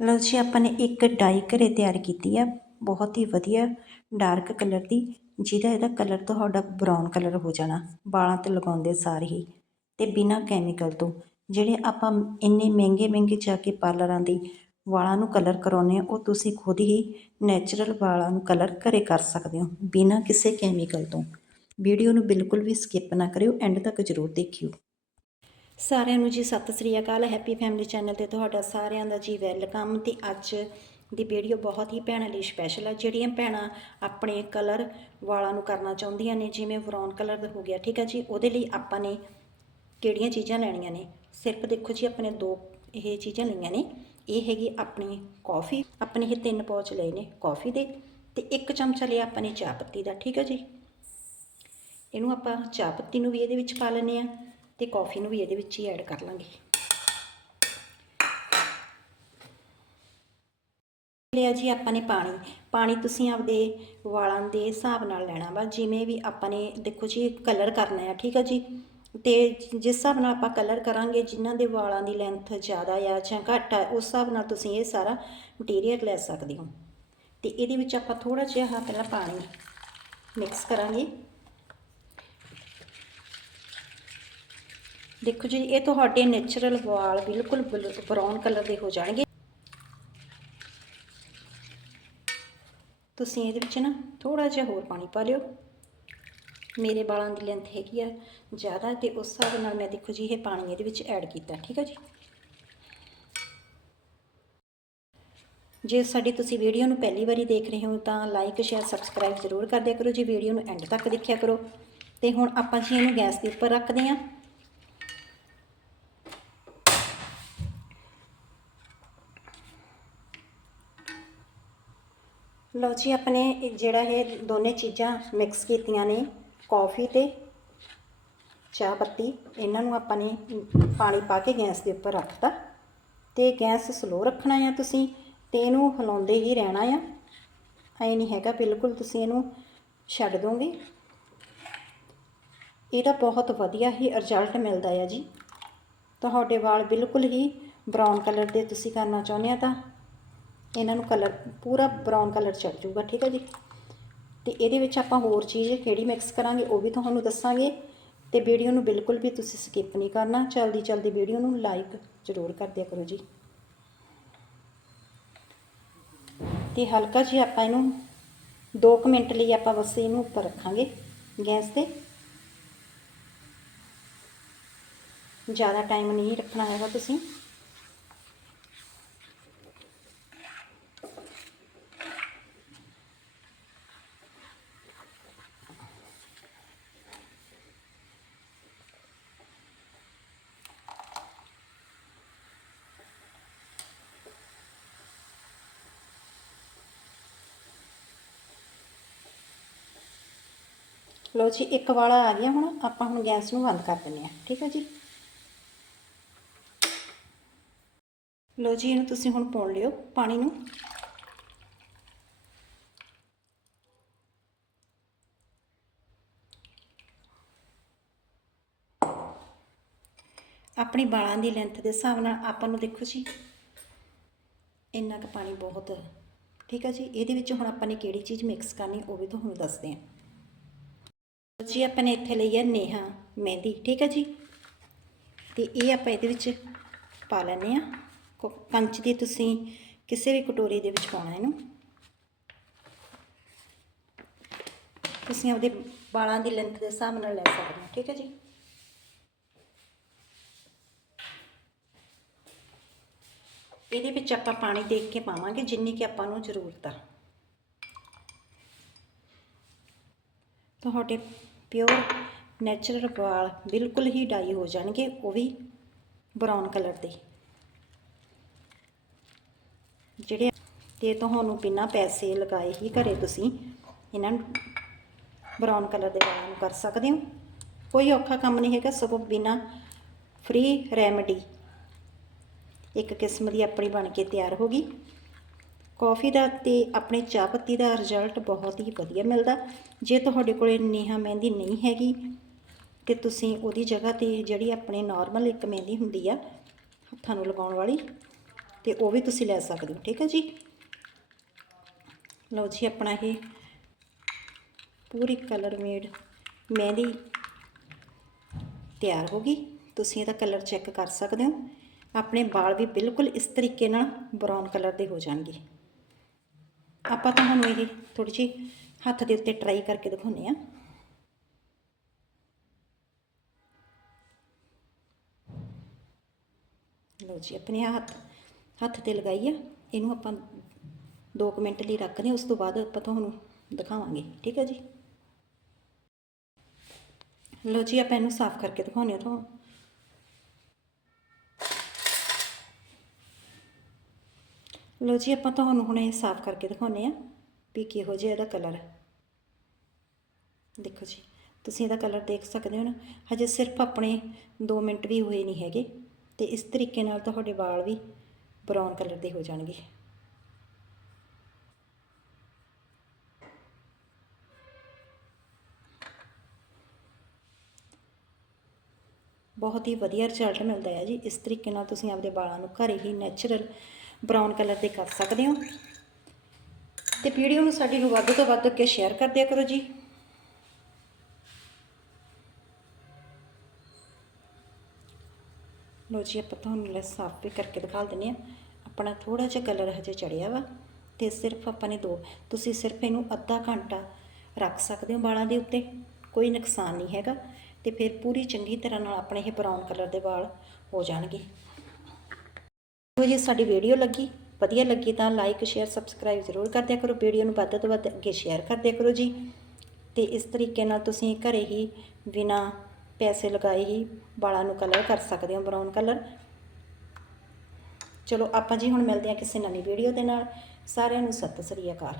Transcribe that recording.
ਲਓ ਜੀ, ਆਪਾਂ ਨੇ ਇੱਕ ਡਾਈ ਘਰੇ ਤਿਆਰ ਕੀਤੀ ਆ, ਬਹੁਤ ਹੀ ਵਧੀਆ ਡਾਰਕ ਕਲਰ ਦੀ, ਜਿਹਦਾ ਇਹਦਾ ਕਲਰ ਤੁਹਾਡਾ ਬਰਾਊਨ ਕਲਰ ਹੋ ਜਾਣਾ, ਵਾਲਾਂ 'ਤੇ ਲਗਾਉਂਦੇ ਸਾਰ ਹੀ ਅਤੇ ਬਿਨਾਂ ਕੈਮੀਕਲ ਤੋਂ। ਜਿਹੜੇ ਆਪਾਂ ਇੰਨੇ ਮਹਿੰਗੇ ਮਹਿੰਗੇ ਜਾ ਕੇ ਪਾਰਲਰਾਂ ਦੀ ਵਾਲਾਂ ਨੂੰ ਕਲਰ ਕਰਾਉਂਦੇ ਹਾਂ ਉਹ ਤੁਸੀਂ ਖੁਦ ਹੀ ਨੈਚੁਰਲ ਵਾਲਾਂ ਨੂੰ ਕਲਰ ਘਰੇ ਕਰ ਸਕਦੇ ਹੋ, ਬਿਨਾਂ ਕਿਸੇ ਕੈਮੀਕਲ ਤੋਂ। ਵੀਡੀਓ ਨੂੰ ਬਿਲਕੁਲ ਵੀ ਸਕਿਪ ਨਾ ਕਰਿਓ ਐਂਡ ਤੱਕ ਜ਼ਰੂਰ ਦੇਖਿਓ। ਸਾਰਿਆਂ ਨੂੰ ਜੀ ਸਤਿ ਸ੍ਰੀ ਅਕਾਲ ਹੈਪੀ ਫੈਮਿਲੀ ਚੈਨਲ ਤੇ ਤੁਹਾਡਾ ਸਾਰਿਆਂ ਦਾ ਜੀ ਵੈਲਕਮ ਤੇ ਅੱਜ ਦੀ ਵੀਡੀਓ ਬਹੁਤ ਹੀ ਭੈਣਾਂ ਲਈ ਸਪੈਸ਼ਲ ਆ, ਜਿਹੜੀਆਂ ਭੈਣਾਂ ਆਪਣੇ ਕਲਰ ਵਾਲਾਂ ਨੂੰ ਕਰਨਾ ਚਾਹੁੰਦੀਆਂ ਨੇ, ਜਿਵੇਂ ਬਰਾਊਨ ਕਲਰ ਦਾ ਹੋ ਗਿਆ, ਠੀਕ ਆ ਜੀ? ਉਹਦੇ ਲਈ ਆਪਾਂ ਨੇ ਕਿਹੜੀਆਂ ਚੀਜ਼ਾਂ ਲੈਣੀਆਂ ਨੇ? ਸਿਰਫ ਦੇਖੋ ਜੀ, ਆਪਣੇ ਦੋ ਇਹ ਚੀਜ਼ਾਂ ਲਈਆਂ ਨੇ, ਇਹ ਹੈਗੀ ਆਪਣੀ ਕਾਫੀ ਆਪਣੇ ਇਹ ਤਿੰਨ ਪੌਚ ਲਏ ਨੇ ਕਾਫੀ ਦੇ, ਤੇ ਇੱਕ ਚਮਚਾ ਲਿਆ ਆਪਾਂ ਨੇ ਚਾਹ ਪੱਤੀ ਦਾ, ਠੀਕ ਆ ਜੀ? ਇਹਨੂੰ ਆਪਾਂ ਚਾਹ ਪੱਤੀ ਨੂੰ ਵੀ ਇਹਦੇ ਵਿੱਚ ਪਾ ਲੈਂਦੇ ਆ। ਤੇ ਕੌਫੀ ਨੂੰ ਵੀ ਇਹਦੇ ਵਿੱਚ ਹੀ ਐਡ ਕਰ ਲਾਂਗੇ। ਲਿਆ ਜੀ ਆਪਾਂ ਨੇ ਪਾਣੀ। ਪਾਣੀ ਤੁਸੀਂ ਆਪਦੇ ਵਾਲਾਂ ਦੇ ਹਿਸਾਬ ਨਾਲ ਲੈਣਾ ਵਾ, ਜਿਵੇਂ ਵੀ ਆਪਾਂ ਨੇ ਦੇਖੋ ਜੀ ਕਲਰ ਕਰਨਾ ਆ, ਠੀਕ ਆ ਜੀ? ਤੇ ਜਿਸ ਹਿਸਾਬ ਨਾਲ ਆਪਾਂ ਕਲਰ ਕਰਾਂਗੇ, ਜਿਨ੍ਹਾਂ ਦੇ ਵਾਲਾਂ ਦੀ ਲੈਂਥ ਜ਼ਿਆਦਾ ਆ ਜਾਂ ਘੱਟ ਆ, ਉਸ ਹਿਸਾਬ ਨਾਲ ਤੁਸੀਂ ਇਹ ਸਾਰਾ ਮਟੀਰੀਅਲ ਲੈ ਸਕਦੇ ਹੋ। ਤੇ ਇਹਦੇ ਵਿੱਚ ਆਪਾਂ ਥੋੜਾ ਜਿਹਾ ਪਹਿਲਾਂ ਪਾਣੀ ਮਿਕਸ ਕਰਾਂਗੇ। ਦੇਖੋ ਜੀ, ਇਹ ਤੁਹਾਡੇ ਨੇਚਰਲ ਵਾਲ ਬਿਲਕੁਲ ਬਰਾਊਨ ਕਲਰ ਦੇ ਹੋ ਜਾਣਗੇ। ਤੁਸੀਂ ਇਹਦੇ ਵਿੱਚ ਨਾ ਥੋੜਾ ਜਿਹਾ ਹੋਰ ਪਾਣੀ ਪਾ ਲਿਓ। ਮੇਰੇ ਵਾਲਾਂ ਦੀ ਲੈਂਥ ਹੈਗੀ ਆ ਜ਼ਿਆਦਾ ਤੇ ਉਸ ਹਿਸਾਬ ਨਾਲ ਮੈਂ ਦੇਖੋ ਜੀ, ਇਹ ਪਾਣੀ ਇਹਦੇ ਵਿੱਚ ਐਡ ਕੀਤਾ, ਠੀਕ ਹੈ ਜੀ? ਜੇ ਸਾਡੀ ਤੁਸੀਂ ਵੀਡੀਓ ਨੂੰ ਪਹਿਲੀ ਵਾਰੀ ਦੇਖ ਰਹੇ ਹੋ ਤਾਂ ਲਾਈਕ ਸ਼ੇਅਰ ਸਬਸਕ੍ਰਾਈਬ ਜ਼ਰੂਰ ਕਰ ਦਿਆ ਕਰੋ ਜੀ। ਵੀਡੀਓ ਨੂੰ ਐਂਡ ਤੱਕ ਦੇਖਿਆ ਕਰੋ। ਤੇ ਹੁਣ ਆਪਾਂ ਜੀ ਇਹਨੂੰ ਗੈਸ ਦੇ ਉੱਪਰ ਰੱਖਦੇ ਹਾਂ। ਲਓ ਜੀ, ਆਪਣੇ ਇਹ ਜਿਹੜਾ ਇਹ ਦੋਨੇ ਚੀਜ਼ਾਂ ਮਿਕਸ ਕੀਤੀਆਂ ਨੇ ਕੌਫੀ ਤੇ ਚਾਹ ਪੱਤੀ, ਇਹਨਾਂ ਨੂੰ ਆਪਾਂ ਨੇ ਪਾਣੀ ਪਾ ਕੇ ਗੈਸ ਦੇ ਉੱਪਰ ਰੱਖਤਾ। ਤੇ ਗੈਸ ਸਲੋ ਰੱਖਣਾ ਆ ਤੁਸੀਂ, ਤੇ ਇਹਨੂੰ ਹਿਲਾਉਂਦੇ ਹੀ ਰਹਿਣਾ ਆ। ਐ ਨਹੀਂ ਹੈਗਾ, ਬਿਲਕੁਲ ਤੁਸੀਂ ਇਹਨੂੰ ਛੱਡ ਦੋਗੇ। ਇਹਦਾ ਬਹੁਤ ਵਧੀਆ ਹੀ ਰਿਜ਼ਲਟ ਮਿਲਦਾ ਆ ਜੀ। ਤੁਹਾਡੇ ਵਾਲ ਬਿਲਕੁਲ ਹੀ ਬਰਾਊਨ ਕਲਰ ਦੇ ਤੁਸੀਂ ਕਰਨਾ ਚਾਹੁੰਦੇ ਆ ਤਾਂ ਇਹਨਾਂ ਨੂੰ ਕਲਰ ਪੂਰਾ ਬਰਾਊਨ ਕਲਰ ਚੜ ਜਾਊਗਾ, ਠੀਕ ਹੈ ਜੀ? ਤੇ ਇਹਦੇ ਵਿੱਚ ਆਪਾਂ ਹੋਰ ਚੀਜ਼ ਕਿਹੜੀ ਮਿਕਸ ਕਰਾਂਗੇ, ਉਹ ਵੀ ਤੁਹਾਨੂੰ ਦੱਸਾਂਗੇ। ਤੇ ਵੀਡੀਓ ਨੂੰ ਬਿਲਕੁਲ ਵੀ ਤੁਸੀਂ ਸਕਿਪ ਨਹੀਂ ਕਰਨਾ ਜਲਦੀ ਜਲਦੀ ਵੀਡੀਓ ਨੂੰ ਲਾਈਕ ਜ਼ਰੂਰ ਕਰ ਦਿਆ ਕਰੋ ਜੀ। ਤੇ ਹਲਕਾ ਜਿਹਾ ਆਪਾਂ ਇਹਨੂੰ 2 ਮਿੰਟ ਲਈ ਆਪਾਂ ਬਸ ਇਹਨੂੰ ਉੱਪਰ ਰੱਖਾਂਗੇ ਗੈਸ ਤੇ। ਜ਼ਿਆਦਾ ਟਾਈਮ ਨਹੀਂ ਰੱਖਣਾ ਹੈਗਾ ਤੁਸੀਂ। ਲਓ ਜੀ, ਇੱਕ ਵਾਲਾ ਆ ਗਿਆ ਹੁਣ, ਆਪਾਂ ਹੁਣ ਗੈਸ ਨੂੰ ਬੰਦ ਕਰ ਦਿੰਦੇ ਆ ਠੀਕ ਹੈ ਜੀ? ਲਓ ਜੀ, ਇਹਨੂੰ ਤੁਸੀਂ ਹੁਣ ਪਾਉਣ ਲਿਓ ਪਾਣੀ ਨੂੰ। ਆਪਣੀ ਵਾਲਾਂ ਦੀ ਲੈਂਥ ਦੇ ਹਿਸਾਬ ਨਾਲ ਆਪਾਂ ਨੂੰ ਦੇਖੋ ਜੀ, ਇੰਨਾ ਕੁ ਪਾਣੀ ਬਹੁਤ, ਠੀਕ ਹੈ ਜੀ? ਇਹਦੇ ਵਿੱਚ ਹੁਣ ਆਪਾਂ ਨੇ ਕਿਹੜੀ ਚੀਜ਼ ਮਿਕਸ ਕਰਨੀ, ਉਹ ਵੀ ਤੁਹਾਨੂੰ ਦੱਸਦੇ ਹਾਂ। ਜੀ ਆਪਾਂ ਨੇ ਇੱਥੇ ਲਈ ਹੈ ਨੇਹਾ ਮਹਿੰਦੀ, ਠੀਕ ਹੈ ਜੀ? ਤੇ ਇਹ ਆਪਾਂ ਇਹਦੇ ਵਿੱਚ ਪਾ ਲੈਨੇ ਆ ਕੰਚ ਦੀ ਤੁਸੀਂ ਕਿਸੇ ਵੀ ਕਟੋਰੀ ਦੇ ਵਿੱਚ ਪਾਉਣਾ ਇਹਨੂੰ। ਤੁਸੀਂ ਆਪਦੇ ਵਾਲਾਂ ਦੀ ਲੈਂਥ ਦੇ ਹਿਸਾਬ ਨਾਲ ਲੈ ਸਕਦੇ ਹੋ, ਠੀਕ ਹੈ ਜੀ? ਇਹਦੇ ਵਿੱਚ ਆਪਾਂ ਪਾਣੀ ਦੇਖ ਕੇ ਪਾਵਾਂਗੇ ਜਿੰਨੀ ਕਿ ਆਪਾਂ ਨੂੰ ਜ਼ਰੂਰਤ ਆ। ਤੁਹਾਡੇ ਪਿਓਰ ਨੈਚੁਰਲ ਵਾਲ ਬਿਲਕੁਲ ਹੀ ਡਾਈ ਹੋ ਜਾਣਗੇ, ਉਹ ਵੀ ਬਰਾਊਨ ਕਲਰ ਦੇ। ਜਿਹੜੇ ਤੇ ਤੁਹਾਨੂੰ ਬਿਨਾਂ ਪੈਸੇ ਲਗਾਏ ਹੀ ਘਰੇ ਤੁਸੀਂ ਇਹਨਾਂ ਨੂੰ ਬਰਾਊਨ ਕਲਰ ਦੇ ਵਾਲਾਂ ਨੂੰ ਕਰ ਸਕਦੇ ਹੋ। ਕੋਈ ਔਖਾ ਕੰਮ ਨਹੀਂ ਹੈਗਾ, ਸਗੋਂ ਬਿਨਾਂ ਫ੍ਰੀ ਰੈਮਡੀ ਇੱਕ ਕਿਸਮ ਦੀ ਆਪਣੀ ਬਣ ਕੇ ਤਿਆਰ ਹੋ ਗਈ। ਕਾਫੀ ਦਾ ਤੇ ਆਪਣੇ ਚਾਹ ਪੱਤੀ ਦਾ ਰਿਜ਼ਲਟ ਬਹੁਤ ਹੀ ਵਧੀਆ ਮਿਲਦਾ। ਜੇ ਤੁਹਾਡੇ ਕੋਲੇ ਨੀਹਾ ਮਹਿੰਦੀ ਨਹੀਂ ਹੈਗੀ ਤੇ ਤੁਸੀਂ ਉਹਦੀ ਜਗ੍ਹਾ ਤੇ ਜਿਹੜੀ ਆਪਣੇ ਨਾਰਮਲ ਇੱਕ ਮਹਿੰਦੀ ਹੁੰਦੀ ਆ, ਹੱਥਾਂ ਨੂੰ ਲਗਾਉਣ ਵਾਲੀ, ਤੇ ਉਹ ਵੀ ਤੁਸੀਂ ਲੈ ਸਕਦੇ ਹੋ, ਠੀਕ ਹੈ ਜੀ? ਲਓ ਜੀ, ਆਪਣਾ ਇਹ ਪੂਰੀ ਕਲਰ ਮੇਡ ਮਹਿੰਦੀ ਤਿਆਰ ਹੋ ਗਈ। ਤੁਸੀਂ ਇਹਦਾ ਕਲਰ ਚੈੱਕ ਕਰ ਸਕਦੇ ਹੋ। ਆਪਣੇ ਵਾਲ ਵੀ ਬਿਲਕੁਲ ਇਸ ਤਰੀਕੇ ਨਾਲ ਬਰਾਊਨ ਕਲਰ ਦੇ ਹੋ ਜਾਣਗੇ। ਆਪਾਂ ਤੁਹਾਨੂੰ ਇਹ ਥੋੜੀ ਜਿਹੀ ਹੱਥ ਦੇ ਉੱਤੇ ਟਰਾਈ ਕਰਕੇ ਦਿਖਾਉਂਦੇ ਆ ਲਓ ਜੀ, ਆਪਣੇ ਹੱਥ ਹੱਥ ਤੇ ਲਗਾਈ ਆ। ਇਹਨੂੰ ਆਪਾਂ 2 ਮਿੰਟ ਲਈ ਰੱਖਦੇ ਹਾਂ, ਉਸ ਤੋਂ ਬਾਅਦ ਆਪਾਂ ਤੁਹਾਨੂੰ ਦਿਖਾਵਾਂਗੇ, ਠੀਕ ਹੈ ਜੀ? ਲਓ ਜੀ, ਆਪਾਂ ਇਹਨੂੰ ਸਾਫ਼ ਕਰਕੇ ਦਿਖਾਉਂਦੇ ਹਾਂ ਤੁਹਾਨੂੰ। ਲਓ ਜੀ, ਆਪਾਂ ਤੁਹਾਨੂੰ ਹੁਣ ਇਹ ਸਾਫ਼ ਕਰਕੇ ਦਿਖਾਉਂਦੇ ਆ ਵੀ ਕਿਹੋ ਜਿਹਾ ਇਹਦਾ ਕਲਰ ਦੇਖੋ ਜੀ, ਤੁਸੀਂ ਇਹਦਾ ਕਲਰ ਦੇਖ ਸਕਦੇ ਹੋ ਨਾ, ਹਜੇ ਸਿਰਫ ਆਪਣੇ 2 ਮਿੰਟ ਵੀ ਹੋਏ ਨਹੀਂ ਹੈਗੇ ਤੇ ਇਸ ਤਰੀਕੇ ਨਾਲ ਤੁਹਾਡੇ ਵਾਲ ਵੀ ਬਰਾਊਨ ਕਲਰ ਦੇ ਹੋ ਜਾਣਗੇ। ਬਹੁਤ ਹੀ ਵਧੀਆ ਰਿਜ਼ਲਟ ਮਿਲਦਾ ਹੈ ਜੀ। ਇਸ ਤਰੀਕੇ ਨਾਲ ਤੁਸੀਂ ਆਪਣੇ ਵਾਲਾਂ ਨੂੰ ਘਰੇ ਹੀ ਨੈਚੁਰਲ ਬਰਾਊਨ ਕਲਰ ਦੇ ਕਰ ਸਕਦੇ ਹੋ। ਤੇ ਵੀਡੀਓ ਨੂੰ ਸਾਡੀ ਨੂੰ ਵੱਧ ਤੋਂ ਵੱਧ ਅੱਗੇ ਸ਼ੇਅਰ ਕਰ ਦਿਆ ਕਰੋ ਜੀ। ਲੋ ਜੀ, ਆਪਾਂ ਤੁਹਾਨੂੰ ਲੈ ਸਾਫ਼ ਵੀ ਕਰਕੇ ਦਿਖਾ ਦਿੰਦੇ ਆ ਆਪਣਾ ਥੋੜਾ ਜਿਹਾ ਕਲਰ ਹਜੇ ਚੜਿਆ ਵਾ ਤੇ ਸਿਰਫ ਆਪਾਂ ਨੇ ਦੋ, ਤੁਸੀਂ ਸਿਰਫ ਇਹਨੂੰ ਅੱਧਾ ਘੰਟਾ ਰੱਖ ਸਕਦੇ ਹੋ ਵਾਲਾਂ ਦੇ ਉੱਤੇ, ਕੋਈ ਨੁਕਸਾਨ ਨਹੀਂ ਹੈਗਾ। ਤੇ ਫਿਰ ਪੂਰੀ ਚੰਗੀ ਤਰ੍ਹਾਂ ਨਾਲ ਆਪਣੇ ਇਹ ਬਰਾਊਨ ਕਲਰ ਦੇ ਵਾਲ ਹੋ ਜਾਣਗੇ। ਜੋ ਜੀ ਸਾਡੀ ਵੀਡੀਓ ਲੱਗੀ, ਵਧੀਆ ਲੱਗੀ ਤਾਂ ਲਾਈਕ ਸ਼ੇਅਰ ਸਬਸਕ੍ਰਾਈਬ ਜ਼ਰੂਰ ਕਰ ਦਿਆ ਕਰੋ। ਵੀਡੀਓ ਨੂੰ ਵੱਧ ਤੋਂ ਵੱਧ ਅੱਗੇ ਸ਼ੇਅਰ ਕਰ ਦਿਆ ਕਰੋ ਜੀ। ਤੇ ਇਸ ਤਰੀਕੇ ਨਾਲ ਤੁਸੀਂ ਘਰੇ ਹੀ ਬਿਨਾ ਪੈਸੇ ਲਗਾਏ ਹੀ ਵਾਲਾਂ ਨੂੰ ਕਲਰ ਕਰ ਸਕਦੇ ਹੋ ਬਰਾਊਨ ਕਲਰ ਚਲੋ ਆਪਾਂ ਜੀ ਹੁਣ ਮਿਲਦੇ ਹਾਂ ਕਿਸੇ ਨਵੀਂ ਵੀਡੀਓ ਦੇ ਨਾਲ। ਸਾਰਿਆਂ ਨੂੰ ਸਤਿ ਸ੍ਰੀ ਅਕਾਲ।